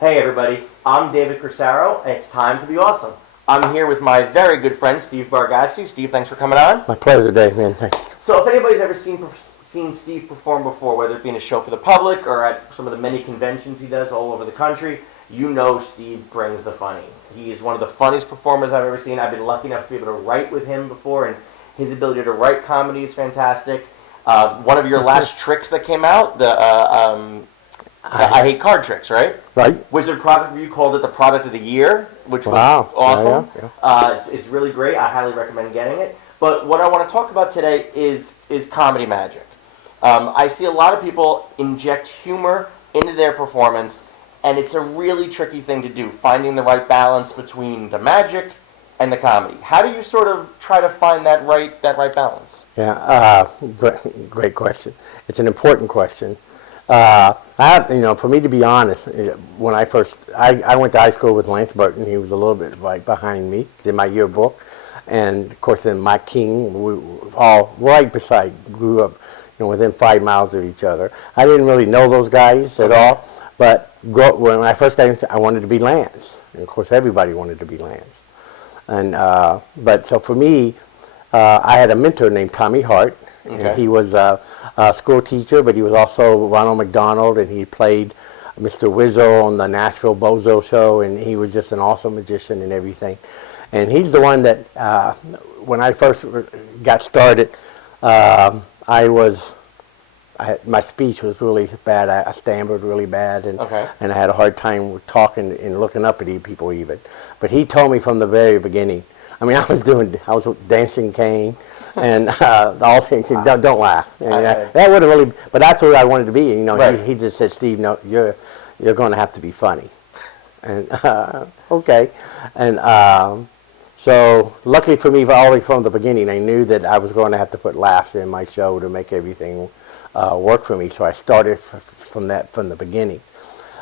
Hey everybody, I'm David Crisaro, and it's time to be awesome. I'm here with my very good friend Steve Bargatze. Steve, thanks for coming on. My pleasure, Dave, man. Thanks. So if anybody's ever seen Steve perform before, whether it be in a show for the public or at some of the many conventions he does all over the country, you know Steve brings the funny. He is one of the funniest performers I've ever seen. I've been lucky enough to be able to write with him before, and his ability to write comedy is fantastic. One of your last tricks that came out, I hate card tricks, right? Right. Wizard Product Review called it the product of the year, which was awesome. Yeah. It's really great. I highly recommend getting it. But what I want to talk about today is comedy magic. I see a lot of people inject humor into their performance, and it's a really tricky thing to do, finding the right balance between the magic and the comedy. How do you sort of try to find that right balance? Yeah, great question. It's an important question. For me to be honest, when I went to high school with Lance Burton. He was a little bit right behind me in my yearbook, and of course then Mike King. We were all right beside. Grew up, within 5 miles of each other. I didn't really know those guys at all, but when I first got into, I wanted to be Lance, and of course everybody wanted to be Lance. And but so for me, I had a mentor named Tommy Hart. Okay. And he was a school teacher, but he was also Ronald McDonald, and he played Mr. Wizzo on the Nashville Bozo show, and he was just an awesome magician and everything. And he's the one that, when I first got started, my speech was really bad. I stammered really bad, and I had a hard time talking and looking up at people even. But he told me from the very beginning. I mean, I was dancing cane, and all things. Don't laugh. That would have really. But that's where I wanted to be. Right. He just said, Steve, no, you're going to have to be funny, and okay, and so luckily for me, always from the beginning, I knew that I was going to have to put laughs in my show to make everything work for me. So I started from the beginning.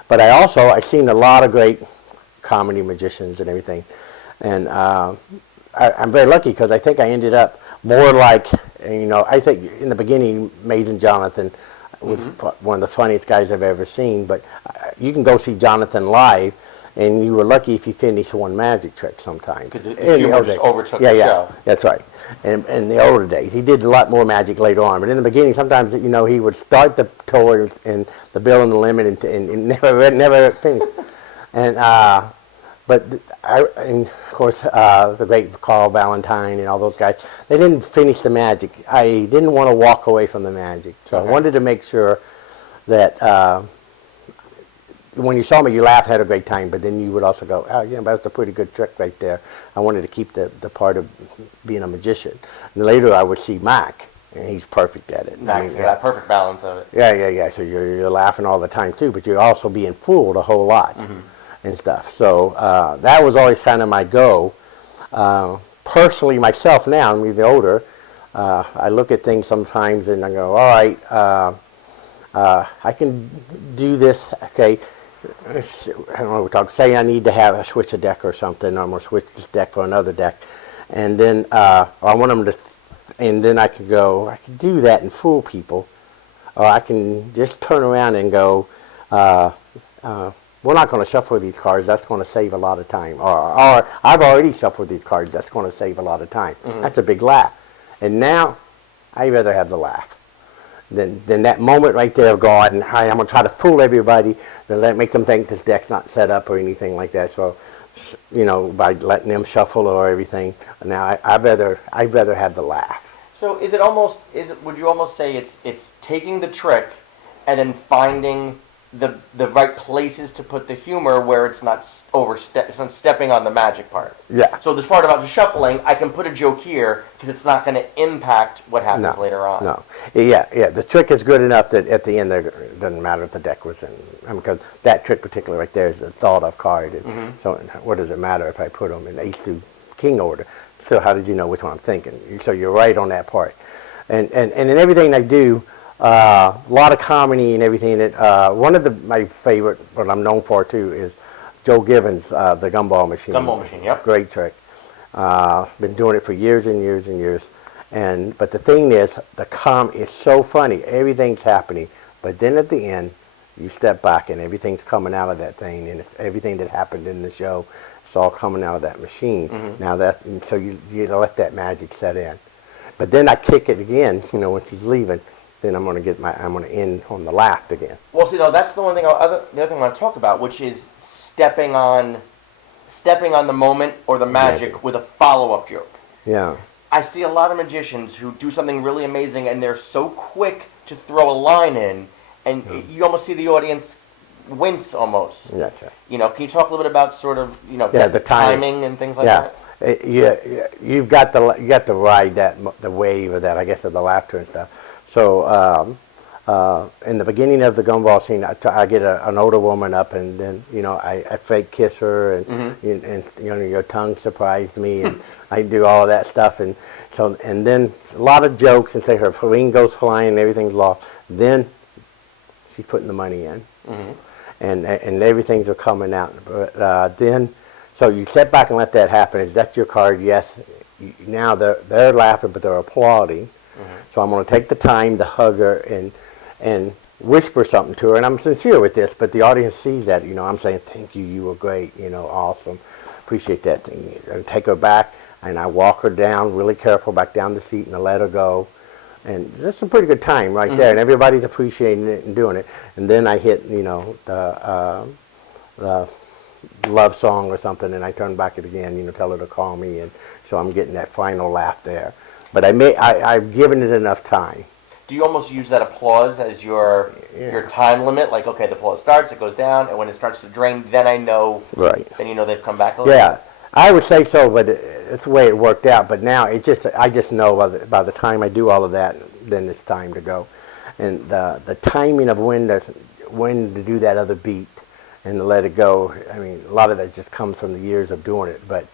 But I seen a lot of great comedy magicians and everything, and I'm very lucky because I think I ended up more like, I think in the beginning, Amazing Jonathan was one of the funniest guys I've ever seen. But you can go see Jonathan live, and you were lucky if you finished one magic trick sometimes. Because the humor just overtook the show. That's right. And in the older days, he did a lot more magic later on. But in the beginning, sometimes he would start the tour and the bill and the limit and never finish. And and of course, the great Carl Valentine and all those guys, they didn't finish the magic. I didn't want to walk away from the magic. So I wanted to make sure that when you saw me, you laughed, had a great time, but then you would also go, oh, that's a pretty good trick right there. I wanted to keep the part of being a magician. And later I would see Mac, and he's perfect at it. That perfect balance of it. Yeah. So you're laughing all the time, too, but you're also being fooled a whole lot. And stuff. So that was always kind of my go. Personally, myself now, I'm getting older, I look at things sometimes and I go, all right, I can do this. Okay, I don't know, we're talking, say I need to switch a deck or something, or I'm going to switch this deck for another deck. And then I want them to, and then I could do that and fool people. Or I can just turn around and go, we're not going to shuffle these cards. That's going to save a lot of time. Or I've already shuffled these cards. That's going to save a lot of time. That's a big laugh. And now, I'd rather have the laugh than that moment right there of going, and I'm going to try to fool everybody to make them think this deck's not set up or anything like that. So, by letting them shuffle or everything. Now, I'd rather have the laugh. So would you almost say it's taking the trick and then finding the right places to put the humor where it's not it's not stepping on the magic part. Yeah. So this part about the shuffling, I can put a joke here because it's not going to impact what happens later on. No. Yeah. The trick is good enough that at the end it doesn't matter if the deck was in. Because that trick particularly right there is a thought-of card. And so what does it matter if I put them in ace to king order? Still, how did you know which one I'm thinking? So you're right on that part. And in everything I do, a lot of comedy and everything. One of my favorite, what I'm known for too, is Joe Gibbons, the gumball machine. Gumball machine, yep. Great trick. Been doing it for years and years and years. But the thing is, the is so funny. Everything's happening, but then at the end, you step back and everything's coming out of that thing, and it's everything that happened in the show, it's all coming out of that machine. Now and so you let that magic set in. But then I kick it again, when she's leaving. Then I'm gonna end on the laugh again. Well, see, no, that's the one thing. The other thing I want to talk about, which is stepping on the moment or the magic with a follow-up joke. Yeah. I see a lot of magicians who do something really amazing, and they're so quick to throw a line in, and you almost see the audience wince almost. Gotcha. Can you talk a little bit about sort of the timing and things like that? You've got to ride the wave of that, I guess, of the laughter and stuff. So in the beginning of the gumball scene, I get an older woman up, and then I fake kiss her, and your tongue surprised me, and I do all of that stuff, and then a lot of jokes, and say her ring goes flying, and everything's lost. Then she's putting the money in, and everything's coming out. But then, so you sit back and let that happen. Is that your card? Yes. Now they're laughing, but they're applauding. So I'm going to take the time to hug her and whisper something to her, and I'm sincere with this, but the audience sees that. I'm saying, thank you, you were great, awesome, appreciate that thing. And take her back, and I walk her down, really careful, back down the seat, and I let her go. And this is a pretty good time right there, and everybody's appreciating it and doing it. And then I hit, the love song or something, and I turn back it again, tell her to call me, and so I'm getting that final laugh there. But I've given it enough time. Do you almost use that applause as your time limit? Like, okay, the applause starts, it goes down, and when it starts to drain, then I know. Right. Then they've come back a little. Yeah, I would say so, but it's the way it worked out. But now I just know by the time I do all of that, then it's time to go, and the timing of when to do that other beat and to let it go. I mean, a lot of that just comes from the years of doing it, but.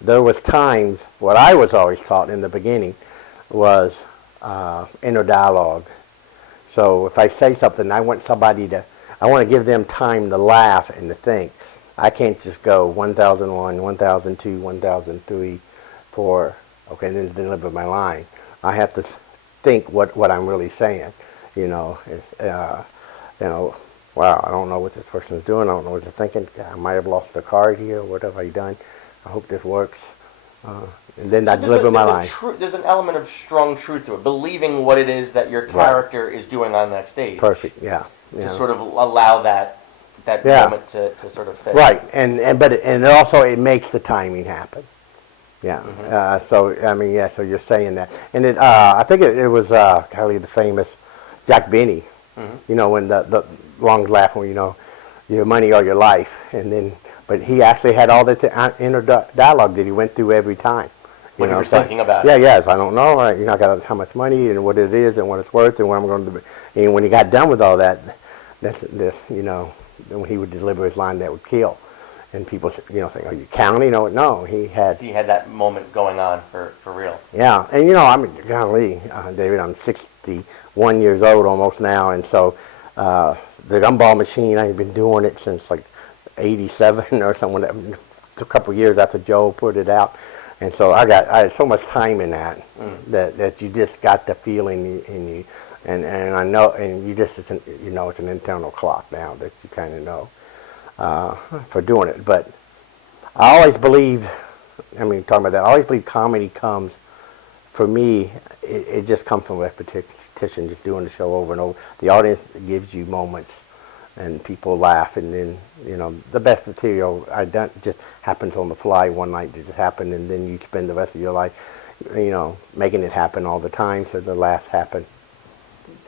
There was times, what I was always taught in the beginning was inner dialogue. So if I say something, I want to give them time to laugh and to think. I can't just go 1001, 1002, 1003, 4, okay, then deliver my line. I have to think what I'm really saying. Wow, I don't know what this person's doing. I don't know what they're thinking. I might have lost a card here. What have I done? I hope this works. And then I deliver my line. There's an element of strong truth to it, believing what it is that your character is doing on that stage. Perfect, yeah. To sort of allow that moment to sort of fit. Right, but also it makes the timing happen. Yeah. So you're saying that, and I think it was the famous Jack Benny. When the long laugh, when your money or your life, and then. But he actually had all the inner dialogue that he went through every time. When you were thinking about it. Yeah, yes, I don't know. I got how much money and what it is and what it's worth and what I'm going to do. And when he got done with all that, then when he would deliver his line, that would kill. And people, think, are you counting? No, he had that moment going on for real. Yeah, and golly, David, I'm 61 years old almost now, and so the gumball machine, I've been doing it since like 87 or something, a couple of years after Joe put it out, and so I had so much time in that that you just got the feeling in you, and I know, and you just it's an internal clock now that you kind of know for doing it. But I always believe, talking about that, I always believe comedy comes, for me, it just comes from repetition, just doing the show over and over. The audience gives you moments. And people laugh, and then the best material just happens on the fly one night. It just happened, and then you spend the rest of your life, making it happen all the time, so the laughs happen.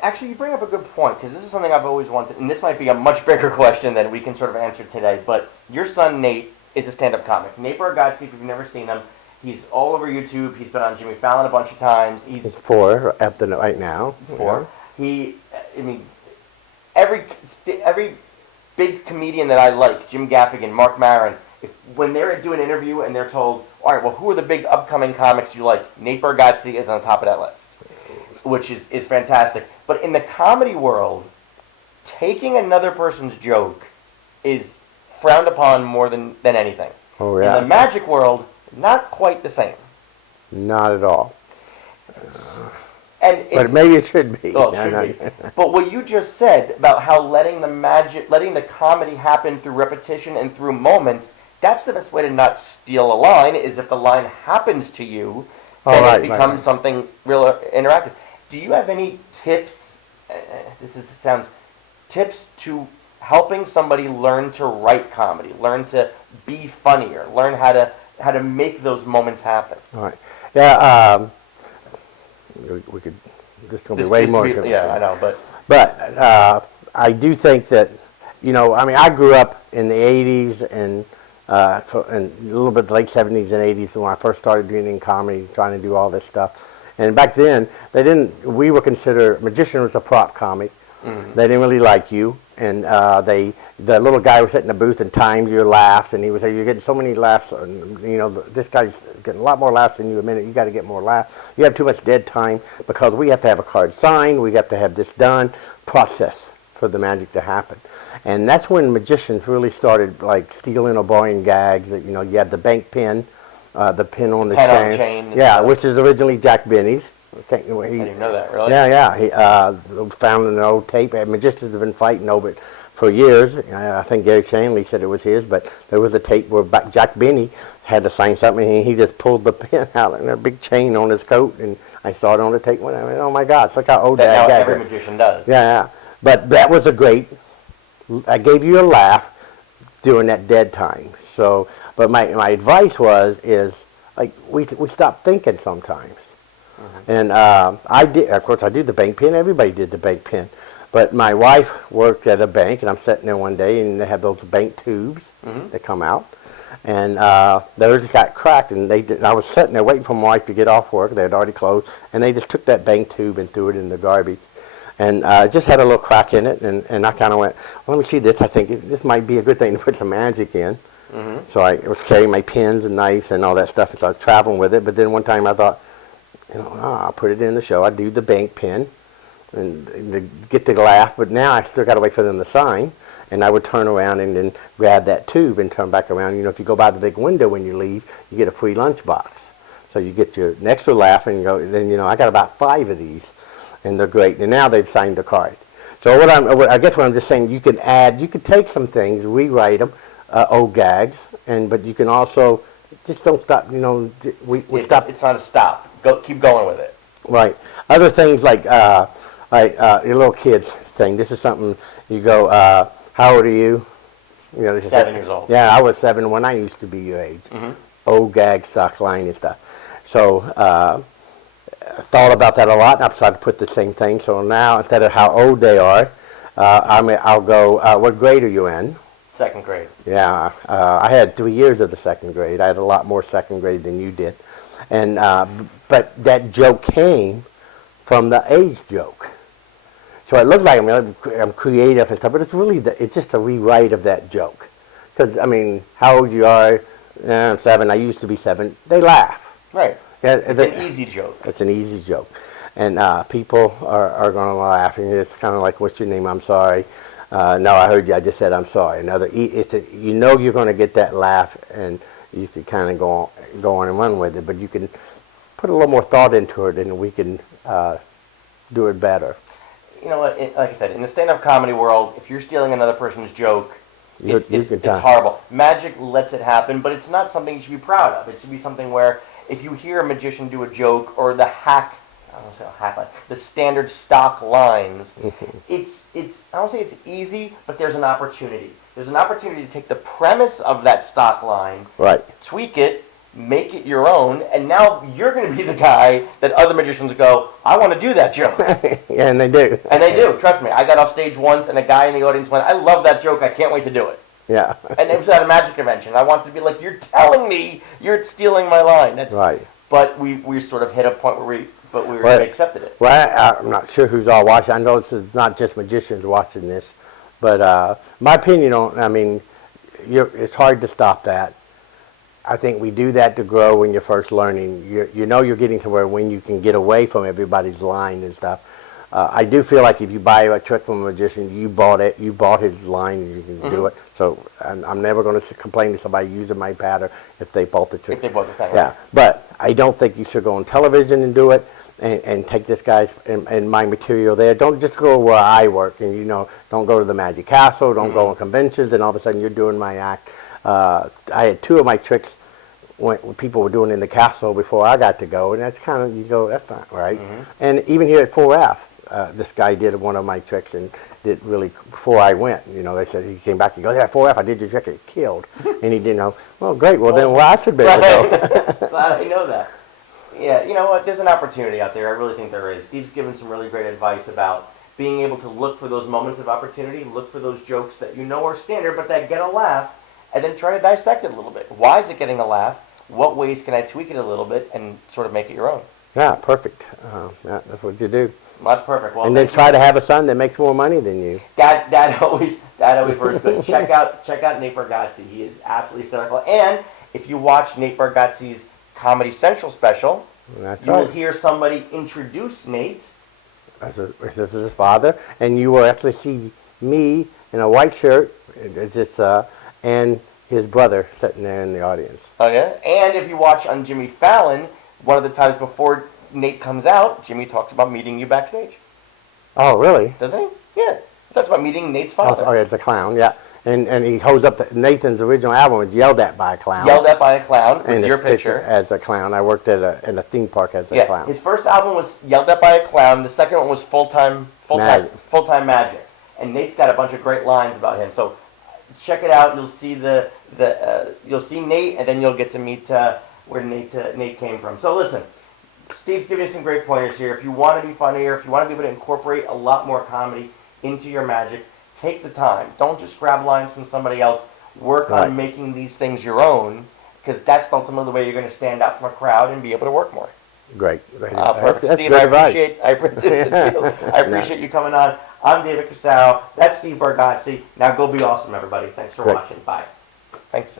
Actually, you bring up a good point, because this is something I've always wanted, and this might be a much bigger question than we can sort of answer today. But your son Nate is a stand-up comic. Nate Bargatze, if you've never seen him, he's all over YouTube. He's been on Jimmy Fallon a bunch of times. He's 4 up to right now. 4. Every big comedian that I like, Jim Gaffigan, Mark Maron, when they're doing an interview and they're told, all right, well, who are the big upcoming comics you like? Nate Bargatze is on the top of that list, which is fantastic. But in the comedy world, taking another person's joke is frowned upon more than anything. Oh, yeah. In the magic world, not quite the same. Not at all. But maybe it should be. Oh, it should be. But what you just said about how letting the comedy happen through repetition and through moments, that's the best way to not steal a line, is if the line happens to you, then it becomes something real interactive. Do you have any tips, tips to helping somebody learn to write comedy, learn to be funnier, learn how to make those moments happen? All right. Yeah, we could, this is going to be way more. Yeah, I know, But I do think that, I mean, I grew up in the 80s and a little bit the late 70s and 80s when I first started doing comedy, trying to do all this stuff. And back then, we were considered, magician was a prop comic. Mm-hmm. They didn't really like you. And the little guy was sitting in the booth and timed your laughs, and he would say, "You're getting so many laughs, and, this guy's getting a lot more laughs than you a minute. You got to get more laughs. You have too much dead time because we have to have a card signed. We have to have this done, process for the magic to happen." And that's when magicians really started like stealing or borrowing gags. That you had the bank pin, the pin on the chain. Yeah, which is originally Jack Benny's. I didn't know that, really? Yeah. He found an old tape. Magicians have been fighting over it for years. I think Gary Shanley said it was his, but there was a tape where Jack Benny had to sign something, and he just pulled the pin out and a big chain on his coat, and I saw it on the tape. And I went, "Oh my gosh, look how old that guy is." Every magician does. Yeah. But that was I gave you a laugh during that dead time. So, but my advice is like we stop thinking sometimes. Mm-hmm. And I did, of course, I do the bank pin. Everybody did the bank pin. But my wife worked at a bank, and I'm sitting there one day, and they have those bank tubes that come out. And those got cracked, and I was sitting there waiting for my wife to get off work. They had already closed, and they just took that bank tube and threw it in the garbage. And just had a little crack in it, and I kind of went, "Well, let me see this. I think this might be a good thing to put some magic in." Mm-hmm. So I was carrying my pins and knives and all that stuff, and so I was traveling with it. But then one time I thought, I'll put it in the show. I do the bank pin and get the laugh, but now I still got to wait for them to sign. And I would turn around and then grab that tube and turn back around. If you go by the big window when you leave, you get a free lunch box. So you get your extra laugh, and then I got about 5 of these, and they're great. And now they've signed the card. So I guess what I'm just saying, you could take some things, rewrite them, old gags, but you can also just don't stop. We stop. It's not a stop. Keep going with it. Right. Other things like your little kids thing. This is something you go. How old are you? This is 7 years old. Yeah, I was 7 when I used to be your age. Mm-hmm. Old gag, stock line and stuff. So I thought about that a lot, and I decided to put the same thing. So now instead of how old they are, I'll go. What grade are you in? 2nd grade. Yeah, I had 3 years of the 2nd grade. I had a lot more 2nd grade than you did. And but that joke came from the age joke. So it looks like I'm creative and stuff, but it's really it's just a rewrite of that joke. Because how old you are? I'm 7. I used to be 7. They laugh. Right. Yeah, it's an easy joke. It's an easy joke, and people are going to laugh. And it's kind of like, "What's your name?" "I'm sorry." "No, I heard you. I just said I'm sorry." You're going to get that laugh, and you can kind of go on and run with it, but you can put a little more thought into it, and we can do it better. Like I said, in the stand-up comedy world, if you're stealing another person's joke, it's horrible. Magic lets it happen, but it's not something you should be proud of. It should be something where if you hear a magician do a joke or the the standard stock lines, I don't say it's easy, but there's an opportunity. There's an opportunity to take the premise of that stock line, right, tweak it, make it your own, and now you're going to be the guy that other magicians go, "I want to do that joke." Yeah, and they do. And they do. Trust me. I got off stage once, and a guy in the audience went, "I love that joke. I can't wait to do it." Yeah. And it was at a magic convention. I wanted to be like, "You're telling me you're stealing my line." That's right. But we sort of hit a point where we accepted it. Well, I'm not sure who's all watching. I know it's not just magicians watching this, but my opinion on, it's hard to stop that. I think we do that to grow when you're first learning. You're getting to where when you can get away from everybody's line and stuff. I do feel like if you buy a trick from a magician, you bought his line, and you can do it. So I'm never going to complain to somebody using my pattern if they bought the trick. If they bought the thing. Yeah, right. But I don't think you should go on television and do it. and take this guy's and my material there. Don't just go where I work, and don't go to the Magic Castle, don't go on conventions, and all of a sudden you're doing my act. I had 2 of my tricks when people were doing in the castle before I got to go, and that's kind of, you go, that's not right. And even here at 4F, this guy did one of my tricks and did really, before I went, they said, he came back, he goes, yeah, 4F, I did your trick, it killed. And he didn't know, well, great, well, then I should be able to go. Glad I know that. Yeah, you know what, there's an opportunity out there, I really think there is. Steve's given some really great advice about being able to look for those moments of opportunity, look for those jokes that are standard, but that get a laugh, and then try to dissect it a little bit. Why is it getting a laugh? What ways can I tweak it a little bit and sort of make it your own? Yeah, perfect. Yeah, that's what you do. Well, that's perfect. Well, and then try to have a son that makes more money than you. That always works good. Check out Nate Bargatze. He is absolutely hysterical. And if you watch Nate Bargatze's Comedy Central special, you will hear somebody introduce Nate. This is his father, and you will actually see me in a white shirt. It's just and his brother sitting there in the audience. Oh, yeah? And if you watch on Jimmy Fallon, one of the times before Nate comes out, Jimmy talks about meeting you backstage. Oh, really? Doesn't he? Yeah. He talks about meeting Nate's father. Oh, yeah, it's a clown, yeah. And he holds up Nathan's original album was Yelled At by a Clown. Yelled At by a Clown with your picture. picture. As a clown. I worked in a theme park as a clown. His first album was Yelled At by a Clown. The second one was Full-Time Magic. And Nate's got a bunch of great lines about him. So check it out. You'll see you'll see Nate, and then you'll get to meet where Nate came from. So listen, Steve's giving you some great pointers here. If you want to be funnier, if you want to be able to incorporate a lot more comedy into your magic, take the time. Don't just grab lines from somebody else. Work on making these things your own, because that's ultimately the way you're going to stand out from a crowd and be able to work more. Great. Perfect. That's Steve, I appreciate you coming on. I'm David Casal. That's Steve Bargatze. Now go be awesome, everybody. Thanks for watching. Bye. Thanks.